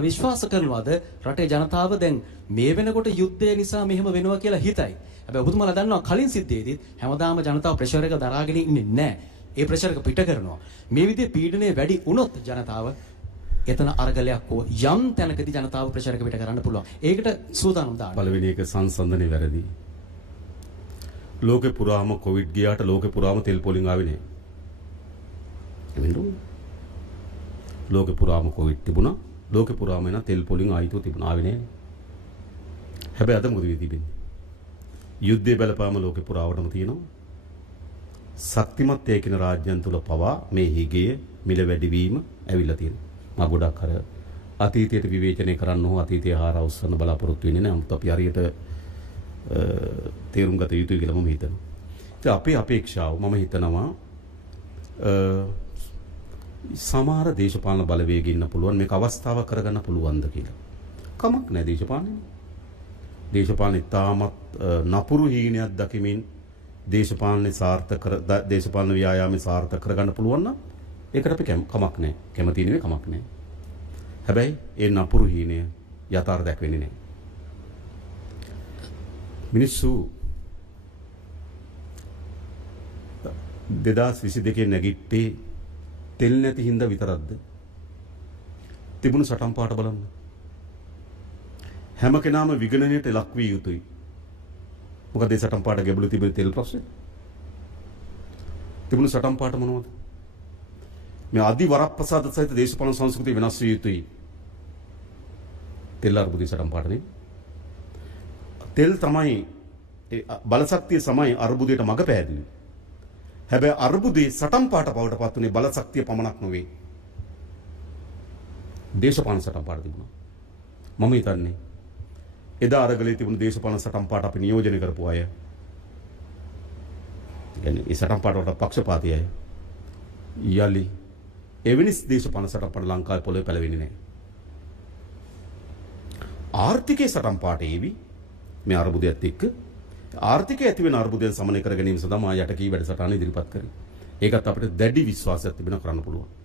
විශ්වාස කරනවාද රටේ ජනතාව දැන් මේ වෙනකොට යුද්ධය නිසා මෙහෙම වෙනවා කියලා හිතයි. හැබැයි ඔබතුමාලා දන්නවා කලින් සිද්ධියේදීත් හැමදාම ජනතාව ප්‍රෙෂර් එක දරාගෙන ඉන්නේ නැහැ. ඒ ප්‍රෙෂර් එක පිට කරනවා. මේ විදිහේ පීඩනය වැඩි වුණොත් ජනතාව එතන අරගලයක් හෝ යම් තැනකදී ජනතාව ප්‍රෙෂර් එක පිට කරන්න පුළුවන්. ඒකට සූදානම් දාන්න. පළවෙනි එක සංසන්දනේ වැරදි. ලෝකේ පුරාම කොවිඩ් ගියාට ලෝකේ පුරාම තෙල් පොලින් ආවේ නැහැ. එවෙන්නු. ලෝකේ පුරාම කොවිඩ් තිබුණා. ලෝකේ පුරාම එන තෙල් පොලින් ආයිතු තිබුණා ආවේ නැහැ. හැබැයි අද මොකද වෙන්නේ? යුද්ධය බලපාම ලෝකේ පුරාවටම තියෙනවා. ශක්තිමත් ඒකින රාජ්‍යයන් තුල පවා මේ හිගය මිල වැඩිවීම ඇවිල්ලා තියෙනවා. මා ගොඩක් අර අතීතයට විවේචනය කරන්න ඕන අතීතය හාරා උස්සන්න බලාපොරොත්තු වෙන්නේ නැහැ. අමුත් අපි හරියට තේරුම් ගත යුතුයි කියලා මම හිතනවා. ඉතින් අපේ අපේක්ෂාව මම හිතනවා සමහර දේශපාලන බලවේග ඉන්න පුළුවන් මේක අවස්ථාවක් කරගන්න පුළුවන්ද කියලා. කමක් නැහැ දේශපාලනේ. දේශපාලනේ තාමත් නපුරු හීනයක් දකිමින් දේශපාලන ව්‍යායාමේ සාර්ථක කරගන්න පුළුවන් නම් ඒකට අපි කමක් නැහැ. කැමති නෙවෙයි කමක් නැහැ. හැබැයි ඒ නපුරු හීනය යථාර්ථයක් වෙන්නේ නැහැ. මිනිස්සු 2022 නැගිට්ටේ තෙල් නැති හින්දා විතරක්ද? තිබුණු සටන් පාට බලන්න. හැම කෙනාම විගණනයට ලක් විය යුතුයි. මොකද ඒ සටන් පාට ගැඹුරු තිබෙන තෙල් ප්‍රශ්නේ. තිබුණු සටන් පාට මොනවද? මේ අදි වරප්‍රසාද සහිත දේශපාලන සංස්කෘතිය වෙනස් විය යුතුයි. තෙල් අර්බුදේ සටන් පාටනේ. තෙල් තමයි බලශක්තිය සමයි අර්බුදයට මඟ පෑදුවේ. හැබැයි අර්බුදේ සටන් පාට බවට පත් වුණේ බලශක්තිය පමණක් නොවේ. දේශපාලන සටන් පාට තිබුණා. මම හිතන්නේ එදා අරගලේ තිබුණු දේශපාලන සටන් පාට අපි නියෝජනය කරපු අය. يعني ඒ සටන් පාට වලට පක්ෂපාතී අය. යලි එවැනි දේශපාලන සටන් පාට ලංකාවේ පොළොවේ පැලවෙන්නේ නැහැ. ආර්ථිකයේ සටන් පාට ඒවි මේ අර්බුදයත් එක්ක ආර්ථිකයේ ඇති වෙන අර්බුදයන් සමනය කර ගැනීම සඳහා මා යට කී වැඩසටහන ඉදිරිපත් කරේ. ඒකත් අපිට දැඩි විශ්වාසයක් තිබෙන කරන්න පුළුවන්.